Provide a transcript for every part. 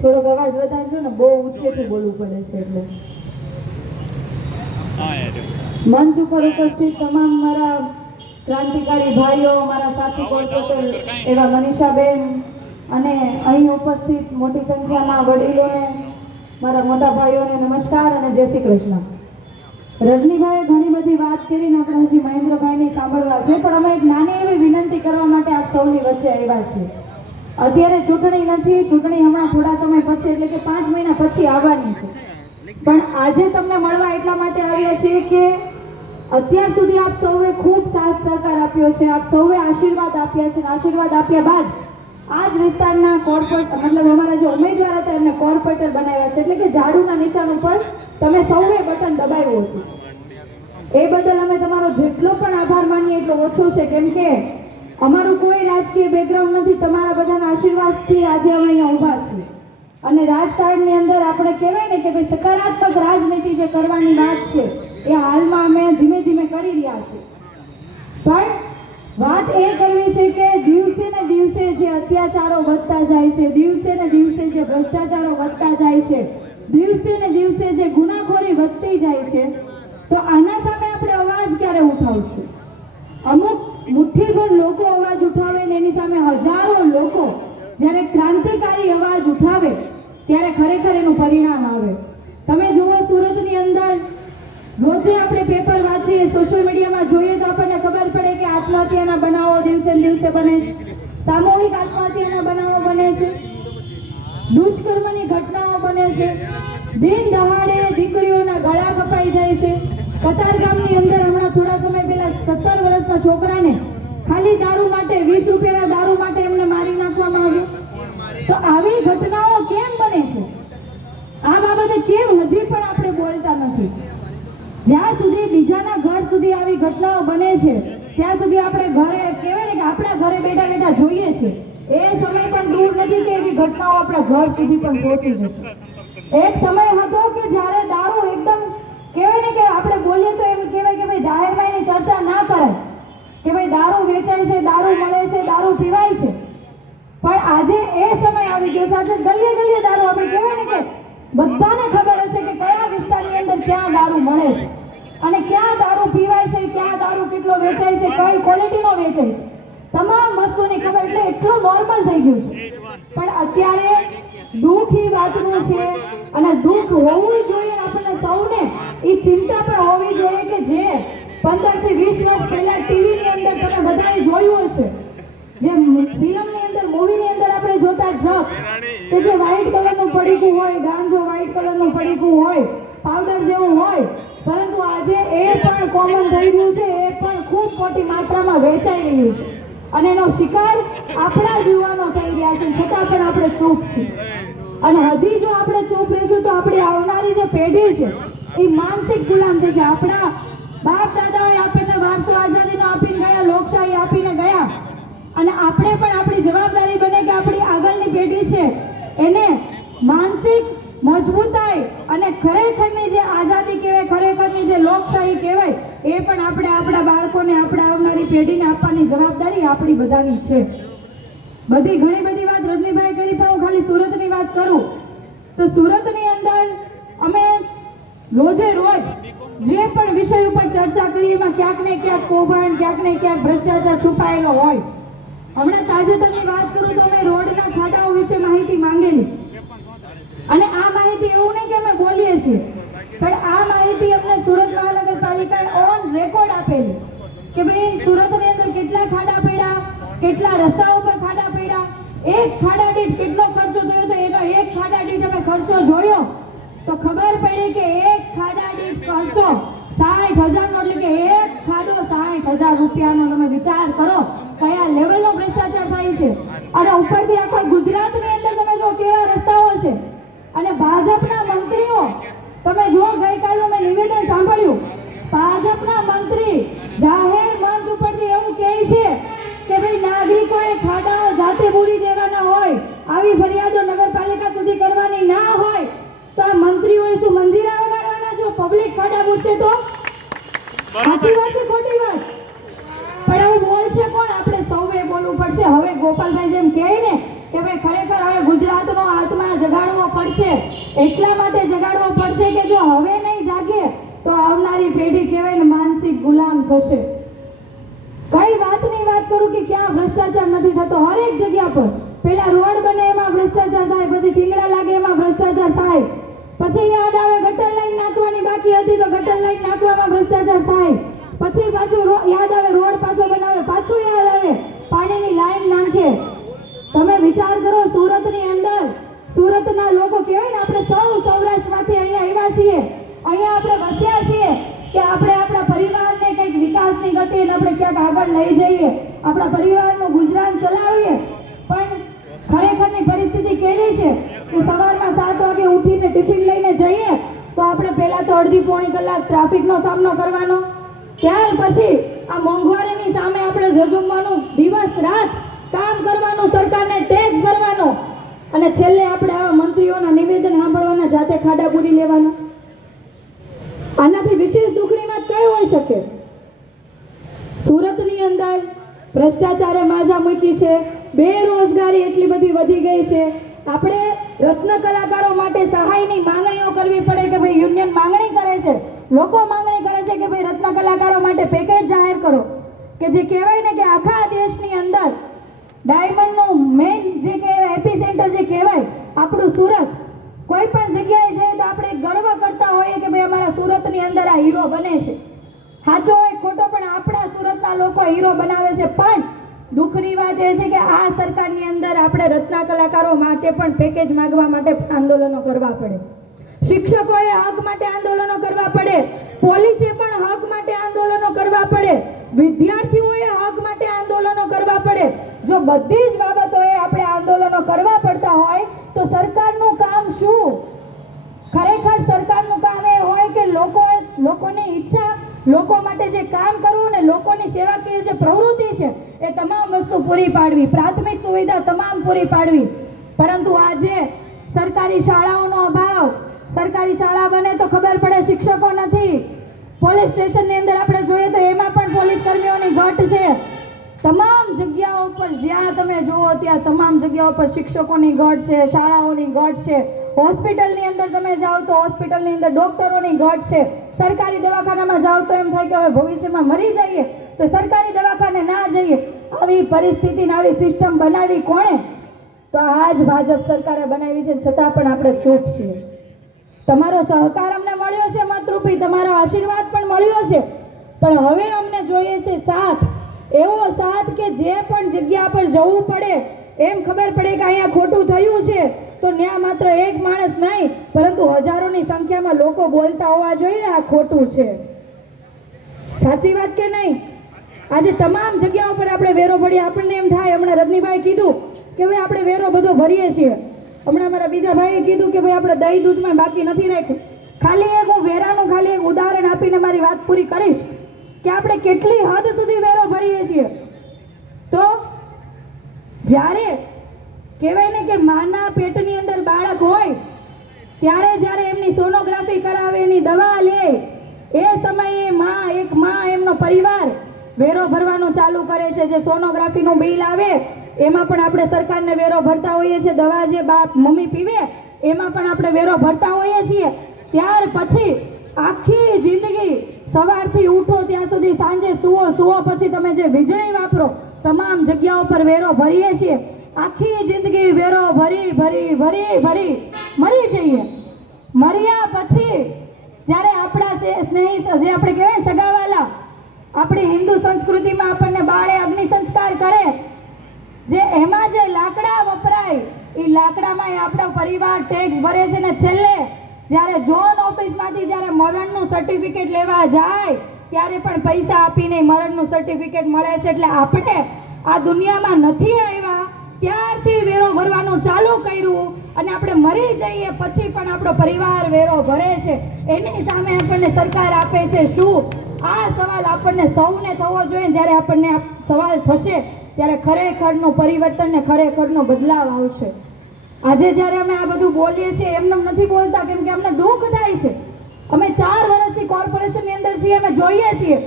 થોડોક અવાજ વધારજો ને, બહુ ઊંચેથી બોલવું પડે છે એટલે. મંચ ઉપર ઉપસ્થિત તમામ મારા ક્રાંતિકારી ભાઈઓ, મારા સાથી કોર્પોરેટર એવા મનીષાબેન અને અહીં ઉપસ્થિત મોટી સંખ્યામાં વડીલોને, મારા મોટા ભાઈઓને નમસ્કાર અને જય શ્રી કૃષ્ણ. રજનીભાઈએ ઘણી બધી વાત કરીને આપણે હજી મહેન્દ્રભાઈની સાંભળવા છે, પણ અમે એક નાની એવી વિનંતી કરવા માટે આપ સૌની વચ્ચે આવ્યા છીએ. અત્યારે ચૂંટણી નથી, ચૂંટણી હમણાં થોડા સમય પછી એટલે કે 5 મહિના પછી આવવાની છે, પણ આજે તમને મળવા એટલા માટે આવ્યા છીએ કે અત્યાર સુધી આપ સૌએ ખૂબ સાથ સહકાર આપ્યો છે, આપ સૌએ આશીર્વાદ આપ્યા છે. આશીર્વાદ આપ્યા બાદ આ જ વિસ્તારના કોર્પોરેટર મતલબ અમારા જે ઉમેદવાર હતા એમને કોર્પોરેટર બનાવ્યા છે, એટલે કે ઝાડુના નિશાન ઉપર તમે સૌએ બટન દબાવ્યું હતું. એ બદલ અમે તમારો જેટલો પણ આભાર માનીએ એટલો ઓછો છે, કેમ કે અમારું કોઈ રાજકીય બેકગ્રાઉન્ડ નથી. તમારા બધાના આશીર્વાદથી આજે અમે અહીંયા ઊભા છીએ. અને રાજકારણની અંદર આપણે કહેવાય ને કે ભાઈ સકારાત્મક રાજનીતિ જે કરવાની વાત છે એ હાલમાં અમે ધીમે ધીમે કરી રહ્યા છીએ. પણ વાત એ કરવી છે કે દિવસે ને દિવસે જે અત્યાચારો વધતા જાય છે, દિવસે ને દિવસે જે ભ્રષ્ટાચારો વધતા જાય છે, દિવસે ને દિવસે જે ગુનાખોરી વધતી જાય છે, તો આના સામે આપણે અવાજ ક્યારે ઉઠાવશું? અમુક મુઠ્ઠીભર લોકો અવાજ ઉઠાવે ને એની સામે હજારો લોકો જ્યારે ક્રાંતિકારી અવાજ ઉઠાવે ત્યારે ખરેખર એનું પરિણામ આવે. તમે જુઓ, સુરતની અંદર રોજે આપણે પેપર વાંચીએ, સોશિયલ મીડિયામાં જોઈએ તો આપણને ખબર પડે કે આત્મહત્યાના બનાવો દિવસે ને દિવસે બને છે, સામૂહિક આત્મહત્યાના બનાવો બને છે, દુષ્કર્મની ઘટનાઓ બને છે, દિન દહાડે દીકરીઓના ગળા કપાઈ જાય છે. કતારગામની અંદર હમણાં થોડા સમય પહેલા 17 વર્ષના છોકરાને ખાલી દારૂ માટે 20 રૂપિયાના દારૂ માટે એમને મારી નાખવામાં આવ્યો. તો આવી ઘટનાઓ કેમ બને છે? આ બાબતે કેમ હજી પણ આપણે બોલતા નથી? જ્યાં સુધી બીજાના ઘર સુધી આવી ઘટનાઓ બને છે ત્યાં સુધી આપણે ઘરે કહેવાય ને કે આપણા ઘરે બેઠા બેઠા જોઈએ છે. એ સમય પણ દૂર નથી કે એવી ઘટનાઓ આપણા ઘર સુધી પણ પહોંચી જશે. એક સમય હતો કે જ્યારે દારૂ એકદમ કહેવાય ને કે આપણે બોલીએ તો એમ કહેવાય કે ભાઈ જાહેરમાં એની ચર્ચા ના કરાય કે ભાઈ દારૂ વેચાય છે, દારૂ મળે છે, દારૂ પીવાય છે. પણ આજે એ સમય આવી ગયો છે. આજે ગલીએ ગલીએ દારૂ, આપણે કહેવાય ને કે બધાને ખબર હશે કે કયા વિસ્તારની અંદર ક્યાં દારૂ મળે છે અને ક્યાં દારૂ પીવાય છે, ક્યાં દારૂ કેટલો વેચાય છે, કઈ ક્વોલિટીનો વેચાય છે, તમામ વસ્તુની ખબર. એટલે એટલું નોર્મલ થઈ ગયું છે. પણ અત્યારે દુઃખ એ વાતનું છે અને દુઃખ હોવું જોઈએ આપણને સૌને. એ ચિંતા પણ હોવી જોઈએ કે જે 15 થી 20 વર્ષ પહેલા ટીવીની અંદર તમે બધાએ જોયું હશે, જે ફિલ્મની અંદર, મૂવીની અંદર આપણે જોતા ડ્રગ કે જે વ્હાઈટ કલરનું પડીકું હોય, ગાંજો વ્હાઈટ કલરનું પડીકું હોય, પાવડર જેવું હોય, પરંતુ આજે એ પણ કોમન થઈ ગયું છે. એ પણ ખૂબ મોટી માત્રામાં વેચાઈ રહ્યું છે અને એનો શિકાર આપણા જ યુવાનો થઈ રહ્યા છે, છતાં પણ આપણે ચૂપ છીએ. અને હજી જો આપણે ચૂપ રહીશું તો આપણી આવનારી જે પેઢી છે એ માનસિક ગુલામ થશે. આપણા બાપ દાદાઓએ આપણને વારસો આઝાદીનો આપીને ગયા, લોકશાહી આપીને ગયા, અને આપણે પણ આપણી જવાબદારી બને કે આપણી આગળની પેઢી છે એને માનસિક મજબૂતાઈ અને ખરેખરની જે આઝાદી કહેવાય, ખરેખરની જે લોકશાહી કહેવાય, એ પણ આપણે આપણા બાળકોને, આપણા આવનારી પેઢીને આપવાની જવાબદારી આપણી બધાની છે. બધી ઘણી બધી વાત રજનીભાઈ કરી, પણ હું ખાલી સુરતની વાત કરું તો સુરતની અંદર અમે રોજે રોજ જે પણ વિષય ઉપર ચર્ચા કરીએ એમાં ક્યાંક ને ક્યાંક કૌભાંડ, ક્યાંક ને ક્યાંક ભ્રષ્ટાચાર છુપાયેલો હોય. હમણાં તાજેતરની વાત કરું તો અમે રોડના ખાડાઓ વિશે માહિતી માંગેલી, અને આ માહિતી એવું નહીં કે અમે બોલીએ છીએ, પણ આ માહિતી અમને સુરત મહાનગરપાલિકાએ ઓન રેકોર્ડ આપેલી કે ભાઈ સુરતની અંદર કેટલા ખાડા પડ્યા, કેટલા રસ્તાઓ પર ખાડા પડ્યા, એક ખાડા દીઠ કેટલો ખર્ચો થયો. તો એનો એક ખાડા દીઠ અમે ખર્ચો જોયો તો ખબર પડી કે એક ખાડા દીઠ ખર્ચો 60,000 નો, એટલે કે એક ખાડો 60,000 રૂપિયાનો. તમે વિચાર કરો કયા લેવલનો ભ્રષ્ટાચાર થાય છે. અને ઉપરથી આખા ગુજરાતની અંદર તમે જો કેવા રસ્તાઓ છે. અને ભાજપના મંત્રીઓ, તમે જો ગઈકાલનું મેં નિવેદન સાંભળ્યું, ભાજપના મંત્રી જાહેર મંચ ઉપરથી એવું કહે છે કે ભાઈ નાગરિકોએ ખાડાઓ જાતે પૂરી દેવાના હોય, આવી ફરિયાદો નગરપાલિકા સુધી કરવાની ના હોય, તો આ મંત્રીઓએ શું મંજીરા વગાડવાના? જો પબ્લિક ખાડા પૂછે તો સાચી વાત કે ખોટી વાત? પણ આવું બોલશે કોણ? આપણે સૌએ બોલવું પડશે. હવે ગોપાલભાઈ જેમ કહે ને કે ભાઈ પડશે, એટલા માટે જગાડવો પડશે કે જો હવે નહીં જાગીએ તો આવનારી પેઢી કહેવાય ને માનસિક ગુલામ થશે. કઈ વાતની વાત કરું કે ક્યાં ભ્રષ્ટાચાર નથી થતો? હરેક જગ્યા પર પેલા રોડ બને એમાં ભ્રષ્ટાચાર થાય, પછી થીંગડા લાગે એમાં ભ્રષ્ટાચાર થાય, પછી યાદ આવે ગટર લાઈન નાખવાની બાકી હતી તો ગટર લાઈન નાખવામાં ભ્રષ્ટાચાર થાય, પછી પાછું યાદ આવે રોડ પાછો બનાવે, પાછું યાદ આવે પાણીની લાઈન નાખે. તમે વિચાર કરો, સુરતની અંદર સુરતના લોકો કહેવાય ને આપણે સૌ સૌરાષ્ટ્રમાંથી અહીંયા આવ્યા છીએ, અહીંયા આપણે વસ્યા છીએ કે આપણે આપણા પરિવારને કંઈક વિકાસની ગતિએ આપણે ક્યાંક આગળ લઈ જઈએ, આપણા પરિવારનું ગુજરાન ચલાવીએ. પણ ખરેખરની પરિસ્થિતિ કેવી છે કે સવારમાં 7 વાગે ઉઠીને ટિફિન લઈને જઈએ તો આપણે પહેલા તો અડધી પોણી કલાક ટ્રાફિકનો સામનો કરવાનો, ત્યાર પછી આ મોંઘવારીની સામે આપણે ઝઝૂમવાનું, દિવસ રાત કામ કરવાનું, સરકારને ટેક્સ ભરવાનો, અને છેલ્લે આપણે આવા મંત્રીઓના નિવેદન સાંભળવાના, જાતે ખાડા પૂરી લેવાના. આનાથી વિશેષ દુઃખની વાત કઈ હોઈ શકે? સુરતની અંદર ભ્રષ્ટાચારે માજા મૂકી છે, બેરોજગારી એટલી બધી વધી ગઈ છે. આપણે રત્ન કલાકારો માટે સહાયની માંગણીઓ કરવી પડે કે ભાઈ યુનિયન માંગણી કરે છે, લોકો માંગણી કરે છે કે ભાઈ રત્ન કલાકારો માટે પેકેજ જાહેર કરો, કે જે કહેવાય ને કે આખા દેશની અંદર ડાયમંડનું મેઇન જે કહેવાય એપી સેન્ટર જે કહેવાય આપણું સુરત, કોઈ પણ જગ્યાએ જઈએ તો આપણે ગર્વ કરતા હોઈએ કે ભાઈ અમારા સુરતની અંદર આ હીરો બને છે. સાચો હોય ખોટો, પણ આપણા સુરતના લોકો હીરો બનાવે છે. પણ દુઃખની વાત એ છે કે આ સરકારની અંદર આપણે રત્ન કલાકારો માટે પણ પેકેજ માંગવા માટે આંદોલનો કરવા પડે, શિક્ષકોએ હક માટે આંદોલનો કરવા પડે, પોલીસે પણ હક માટે આંદોલનો કરવા પડે, વિદ્યાર્થીઓએ હક માટે આંદોલનો કરવા પડે. જો બધી જ બાબતોએ આપણે આંદોલનો કરવા પડતા હોય તો સરકારનું કામ શું? ખરેખર સરકારનું કામ એ હોય કે લોકોની ઈચ્છા, લોકો માટે જે કામ કરવું ને લોકોની સેવાકીય જે પ્રવૃત્તિ છે એ તમામ વસ્તુ પૂરી પાડવી, પ્રાથમિક સુવિધા તમામ પૂરી પાડવી. પરંતુ આજે સરકારી શાળાઓનો અભાવ, સરકારી શાળા બને તો ખબર પડે શિક્ષકો નથી, પોલીસ સ્ટેશનની અંદર આપણે જોઈએ તો એમાં પણ પોલીસ કર્મીઓની ઘટ છે. તમામ જગ્યાઓ પર જ્યાં તમે જુઓ ત્યાં તમામ જગ્યાઓ પર શિક્ષકોની ઘટ છે, શાળાઓની ઘટ છે. હોસ્પિટલની અંદર તમે જાઓ તો હોસ્પિટલની અંદર ડોક્ટરોની ઘટ છે. સરકારી દવાખાનામાં જાઓ તો એમ થાય કે હવે ભવિષ્યમાં મરી જઈએ તો સરકારી દવાખાને ના જઈએ. આવી પરિસ્થિતિને આવી સિસ્ટમ બનાવી કોણે? તો આ જ ભાજપ સરકારે બનાવી છે, છતાં પણ આપણે ચૂપ છીએ. તમારો સહકાર અમને મળ્યો છે મતરૂપી, તમારો આશીર્વાદ પણ મળ્યો છે, પણ હવે અમને જોઈએ છે સાથ, એવો સાથ કે જે પણ જગ્યા પર જવું પડે એમ ખબર પડે કે અહીંયા ખોટું થયું છે તો ત્યાં માત્ર એક માણસ નહીં પરંતુ હજારોની સંખ્યામાં લોકો બોલતા હોવા જોઈએ આ ખોટું છે. સાચી વાત કે નહીં? આજે તમામ જગ્યાઓ પર આપણે વેરો ભરીએ, આપણને એમ થાય, હમણાં રજનીભાઈ કીધું કે ભાઈ આપણે વેરો બધો ભરીએ છીએ, હમણાં મારા બીજા ભાઈએ કીધું કે ભાઈ આપણે દહીં દૂધમાં બાકી નથી રાખ્યું. ખાલી એક હું વેરાનું ખાલી એક ઉદાહરણ આપીને મારી વાત પૂરી કરીશ કે આપણે કેટલી હદ સુધી વેરો ભરીએ છીએ. તો જ્યારે કહેવાય ને કે માના પેટની અંદર બાળક હોય ત્યારે જ્યારે એમની સોનોગ્રાફી કરાવે, એની દવા લે, એ સમયે માં એમનો પરિવાર વેરો ભરવાનું ચાલુ કરે છે. જે સોનોગ્રાફીનું બિલ આવે એમાં પણ આપણે સરકારને વેરો ભરતા હોઈએ છીએ, દવા જે બાપ મમ્મી પીવે એમાં પણ આપણે વેરો ભરતા હોઈએ છીએ. ત્યાર પછી આખી જિંદગી સવારથી ઉઠો ત્યાં સુધી સાંજે સુવો પછી તમે જે વીજળી વાપરો તમામ જગ્યાઓ પર વેરો ભરીએ છીએ. આખી જિંદગી વેરો ભરી મરી જઈએ. મર્યા પછી જ્યારે આપણા સ્નેહી જે આપણે કહેવાય સગાવાલા, આપણી હિન્દુ સંસ્કૃતિમાં આપણને બાળે અગ્નિ સંસ્કાર કરે, જે એમાં જે લાકડા વપરાય એ લાકડામાં આપણો પરિવાર ટેક્સ ભરે છે. ને છેલ્લે જ્યારે ઝોન ઓફિસમાંથી જ્યારે મરણનું સર્ટિફિકેટ લેવા જાય ત્યારે પણ પૈસા આપીને મરણનું સર્ટિફિકેટ મળે છે. એટલે આપણે આ દુનિયામાં નથી આવ્યા ત્યારથી વેરો ભરવાનું ચાલુ કર્યું અને આપણે મરી જઈએ પછી પણ આપણો પરિવાર વેરો ભરે છે. એની સામે આપણને સરકાર આપે છે શું? આ સવાલ આપણને સૌને થવો જોઈએ. જ્યારે આપણને આ સવાલ થશે ત્યારે ખરેખરનું પરિવર્તન ને ખરેખરનો બદલાવ આવશે. આજે જ્યારે અમે આ બધું બોલીએ છીએ એમને નથી બોલતા, કેમ કે અમને દુઃખ થાય છે. અમે 4 વર્ષથી કોર્પોરેશનની અંદર છીએ, અમે જોઈએ છીએ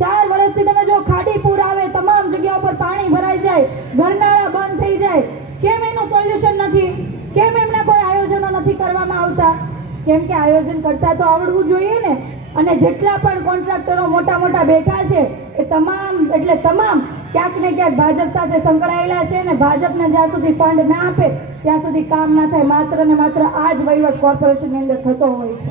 4 વર્ષથી તમે જો ખાડી પૂર આવે, તમામ જગ્યાઓ પર પાણી ભરાઈ જાય, ગરનાળા બંધ થઈ જાય, કેમ એનું સોલ્યુશન નથી? કેમ એમના કોઈ આયોજનો નથી કરવામાં આવતા? કેમ કે આયોજન કરતા તો આવડવું જોઈએ ને. અને જેટલા પણ કોન્ટ્રાક્ટરો મોટા મોટા બેઠા છે એ તમામ એટલે તમામ ક્યાંક ને ક્યાંક ભાજપ સાથે સંકળાયેલા છે અને ભાજપને જ્યાં સુધી ફંડ ના આપે ત્યાં સુધી કામ ના થાય. માત્ર ને માત્ર આ જ વહીવટ કોર્પોરેશનની અંદર થતો હોય છે.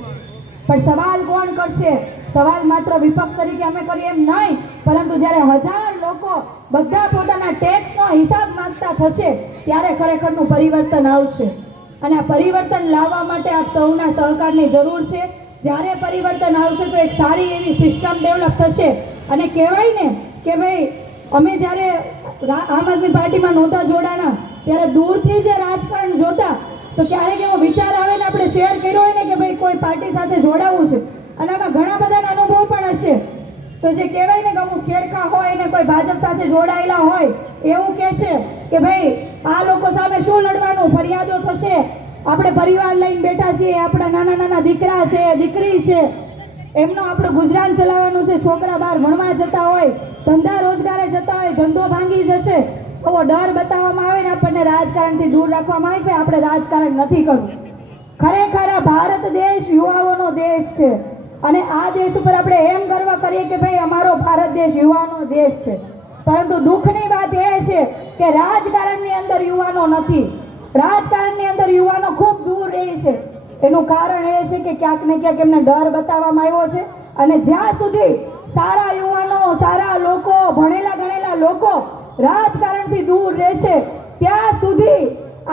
પણ સવાલ કોણ કરશે? સવાલ માત્ર વિપક્ષ તરીકે અમે કરીએ એમ નહીં, પરંતુ જ્યારે 1000 લોકો બધા પોતાના ટેક્સનો હિસાબ માંગતા થશે ત્યારે ખરેખરનું પરિવર્તન આવશે. અને આ પરિવર્તન લાવવા માટે આપ સૌના સહકારની જરૂર છે. જ્યારે પરિવર્તન આવશે તો એક સારી એવી સિસ્ટમ ડેવલપ થશે. અને કહેવાય ને કે ભાઈ અમે જ્યારે આમ આદમી પાર્ટીમાં નહોતા જોડાણા ત્યારે દૂરથી જે રાજકારણ જોતા તો ક્યારેક એવો વિચાર આવે ને આપણે શેર કર્યો હોય ને કે ભાઈ કોઈ પાર્ટી સાથે જોડાવું છે અને આમાં ઘણા બધાના અનુભવ પણ હશે. તો જે કહેવાય ને કે અમુક ખેરખા હોય ને કોઈ ભાજપ સાથે જોડાયેલા હોય એવું કહે છે કે ભાઈ આ લોકો સામે શું લડવાનું, ફરિયાદો થશે, આપણે પરિવાર લઈને બેઠા છીએ, આપણા નાના નાના દીકરા છે, દીકરી છે, એમનું આપણું ગુજરાન ચલાવવાનું છે, છોકરા બહાર ભણવા જતા હોય, ધંધા રોજગારે જતા હોય, ધંધો ભાંગી જશે, એવો ડર બતાવવામાં આવે ને આપણને રાજકારણથી દૂર રાખવામાં આવે કે આપણે રાજકારણ નથી કરવું. ખરેખર આ ભારત દેશ યુવાઓનો દેશ છે અને આ દેશ ઉપર આપણે એમ ગર્વ કરીએ કે ભાઈ અમારો ભારત દેશ યુવાનો દેશ છે. પરંતુ દુઃખની વાત એ છે કે રાજકારણની અંદર યુવાનો નથી. રાજકારણની અંદર યુવાનો ખૂબ દૂર રહે છે. એનું કારણ એ છે કે ક્યાંક ને ક્યાંક એમને ડર બતાવવામાં આવ્યો છે. અને જ્યાં સુધી સારા યુવાનો, સારા લોકો, ભણેલા ગણેલા લોકો રાજકારણથી દૂર રહેશે ત્યાં સુધી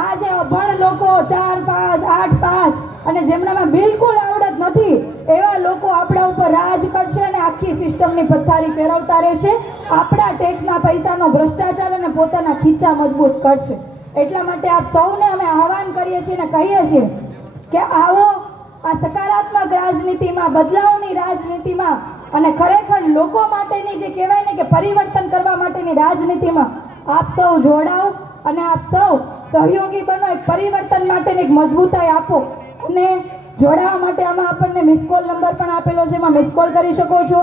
આ જે અભણ લોકો 4 પાસ 8 પાસ અને જેમનામાં બિલકુલ આવડત નથી એવા લોકો આપણા ઉપર રાજ કરશે અને આખી સિસ્ટમની પથારી ફેરવતા રહેશે. આપણા ટેક્સના પૈસાનો ભ્રષ્ટાચાર અને પોતાના ખીચા મજબૂત કરશે. એટલા માટે આપ સૌને અમે આહવાન કરીએ છીએ અને કહીએ છીએ કે આવો આ સકારાત્મક રાજનીતિમાં, બદલાવની રાજનીતિમાં અને ખરેખર લોકો માટેની જે કહેવાય ને કે પરિવર્તન કરવા માટેની રાજનીતિમાં આપ સૌ જોડાઓ અને આપ સૌ સહયોગી બનો. એક પરિવર્તન માટેની એક મજબૂતાઈ આપો. અને જોડાવા માટે આમાં આપણને મિસકોલ નંબર પણ આપેલો છે, એમાં મિસકોલ કરી શકો છો.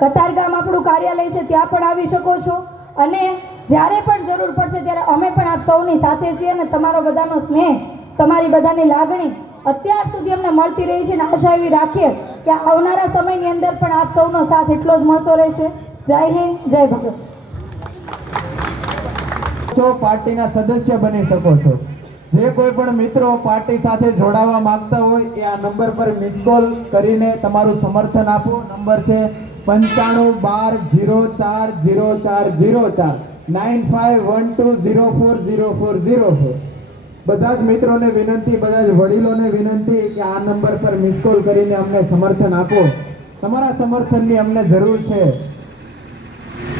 કતારગામ આપણું કાર્યાલય છે ત્યાં પણ આવી શકો છો. અને જ્યારે પણ જરૂર પડશે ત્યારે અમે પણ આપ સૌની સાથે છીએ અને તમારો બધાનો સ્નેહ, તમારી બધાની લાગણી અત્યાર સુધી અમને મળતી રહી છે અને આશા એવી રાખીએ કે આવનારા સમયની અંદર પણ આપ સૌનો સાથ એટલો જ મળતો રહેશે. જય હિન્દ, જય ભગત. પાર્ટીના સદસ્ય બની શકો છો. જે કોઈ પણ મિત્રો પાર્ટી સાથે જોડાવા માંગતા હોય એ આ નંબર પર મિસ કોલ કરીને તમારું સમર્થન આપો. નંબર છે 9512040404 9512040404. બધા જ મિત્રોને વિનંતી, બધા જ વડીલોને વિનંતી કે આ નંબર પર મિસ કોલ કરીને અમને સમર્થન આપો. તમારા સમર્થનની અમને જરૂર છે.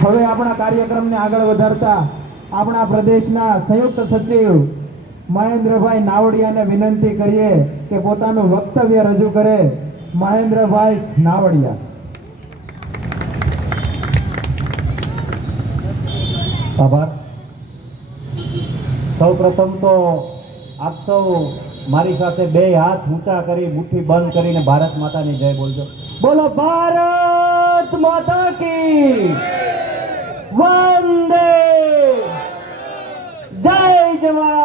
હવે આપણા કાર્યક્રમને આગળ વધારતા આપણા પ્રદેશના સંયુક્ત સચિવ મહેન્દ્રભાઈ નાવડિયાને વિનંતી કરીએ કે પોતાનું વક્તવ્ય રજૂ કરે. મહેન્દ્રભાઈ નાવડિયા. આભાર. સૌ પ્રથમ તો આપ સૌ મારી સાથે 2 હાથ ઊંચા કરી, મુઠ્ઠી બંધ કરીને ભારત માતાની જય બોલજો. બોલો ભારત માતા કી વંદે, જય જવાન.